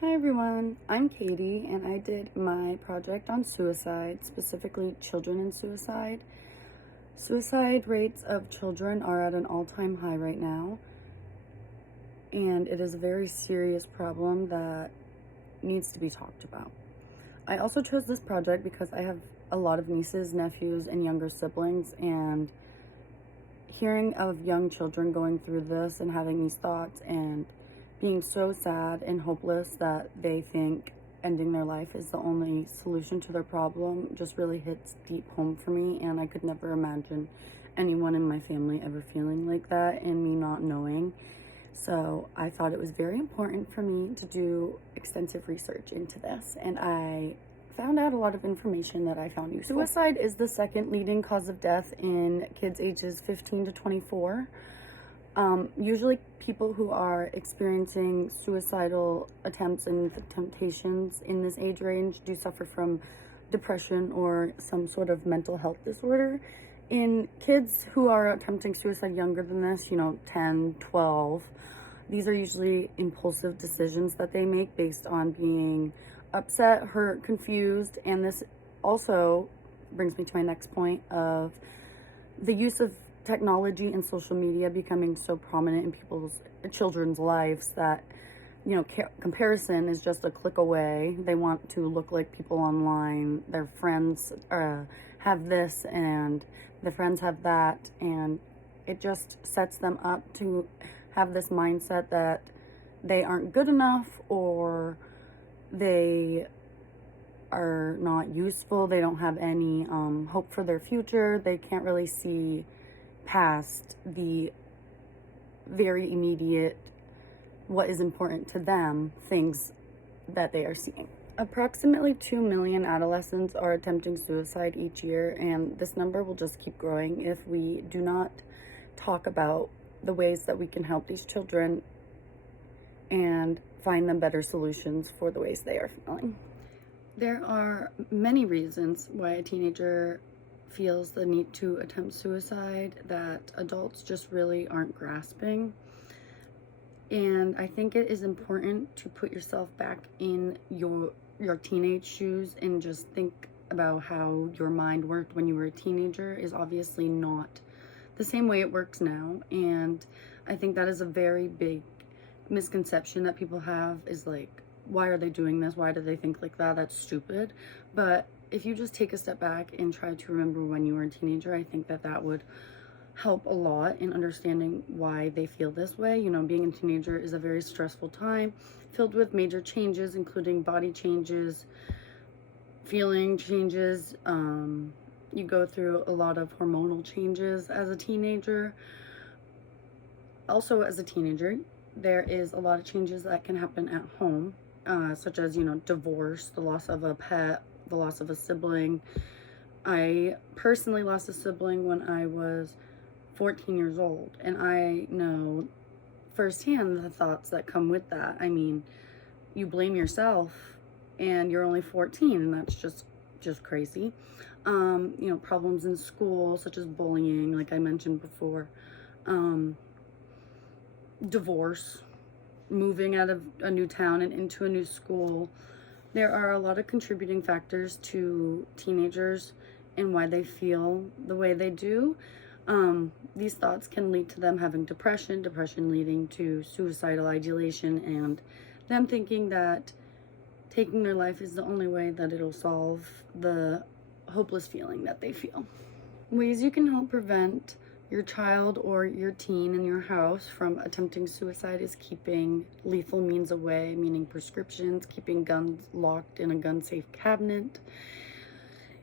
Hi everyone, I'm Katie and I did my project on suicide, specifically children and suicide. Suicide rates of children are at an all-time high right now, and it is a very serious problem that needs to be talked about. I also chose this project because I have a lot of nieces, nephews, and younger siblings, and hearing of young children going through this and having these thoughts and being so sad and hopeless that they think ending their life is the only solution to their problem just really hits deep home for me. And I could never imagine anyone in my family ever feeling like that and me not knowing. So I thought it was very important for me to do extensive research into this, and I found out a lot of information that I found useful. Suicide is the second leading cause of death in kids ages 15 to 24. Usually people who are experiencing suicidal attempts and temptations in this age range do suffer from depression or some sort of mental health disorder. In kids who are attempting suicide younger than this, 10, 12, these are usually impulsive decisions that they make based on being upset, hurt, confused, and this also brings me to my next point of the use of technology and social media becoming so prominent in children's lives that comparison is just a click away. They want to look like people online. Their friends have this and their friends have that, and it just sets them up to have this mindset that they aren't good enough or they are not useful. They don't have any hope for their future. They can't really see past the very immediate, what is important to them, things that they are seeing. Approximately 2 million adolescents are attempting suicide each year, and this number will just keep growing if we do not talk about the ways that we can help these children and find them better solutions for the ways they are feeling. There are many reasons why a teenager feels the need to attempt suicide that adults just really aren't grasping. And I think it is important to put yourself back in your teenage shoes and just think about how your mind worked when you were a teenager is obviously not the same way it works now. And I think that is a very big misconception that people have, is like, why are they doing this? Why do they think like that? That's stupid. But if you just take a step back and try to remember when you were a teenager, I think that would help a lot in understanding why they feel this way. Being a teenager is a very stressful time filled with major changes, including body changes, feeling changes. You go through a lot of hormonal changes as a teenager. Also, as a teenager, there is a lot of changes that can happen at home, such as, divorce, the loss of a pet, the loss of a sibling. I personally lost a sibling when I was 14 years old, and I know firsthand the thoughts that come with that. I mean, you blame yourself and you're only 14, and that's just crazy. Problems in school, such as bullying, like I mentioned before, divorce, moving out of a new town and into a new school. There are a lot of contributing factors to teenagers and why they feel the way they do. These thoughts can lead to them having depression leading to suicidal ideation, and them thinking that taking their life is the only way that it'll solve the hopeless feeling that they feel. Ways you can help prevent your child or your teen in your house from attempting suicide is keeping lethal means away, meaning prescriptions, keeping guns locked in a gun-safe cabinet.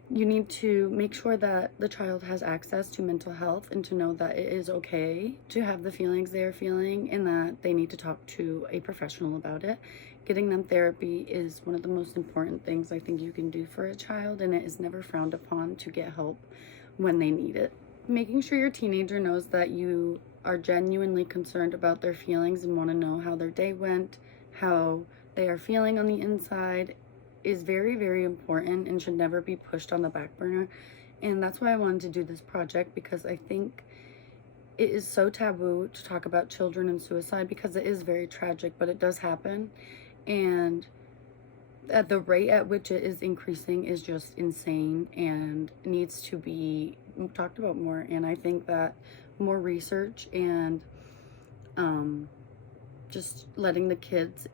You need to make sure that the child has access to mental health and to know that it is okay to have the feelings they are feeling and that they need to talk to a professional about it. Getting them therapy is one of the most important things I think you can do for a child, and it is never frowned upon to get help when they need it. Making sure your teenager knows that you are genuinely concerned about their feelings and want to know how their day went, how they are feeling on the inside, is very, very important and should never be pushed on the back burner. And that's why I wanted to do this project, because I think it is so taboo to talk about children and suicide, because it is very tragic, but it does happen. And at the rate at which it is increasing is just insane and needs to be talked about more. And I think that more research and just letting the kids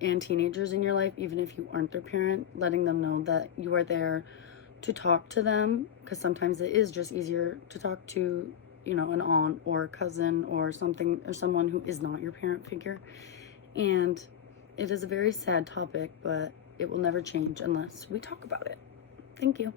and teenagers in your life, even if you aren't their parent, letting them know that you are there to talk to them, because sometimes it is just easier to talk to, you know, an aunt or a cousin or something, or someone who is not your parent figure. And it is a very sad topic, but it will never change unless we talk about it. Thank you.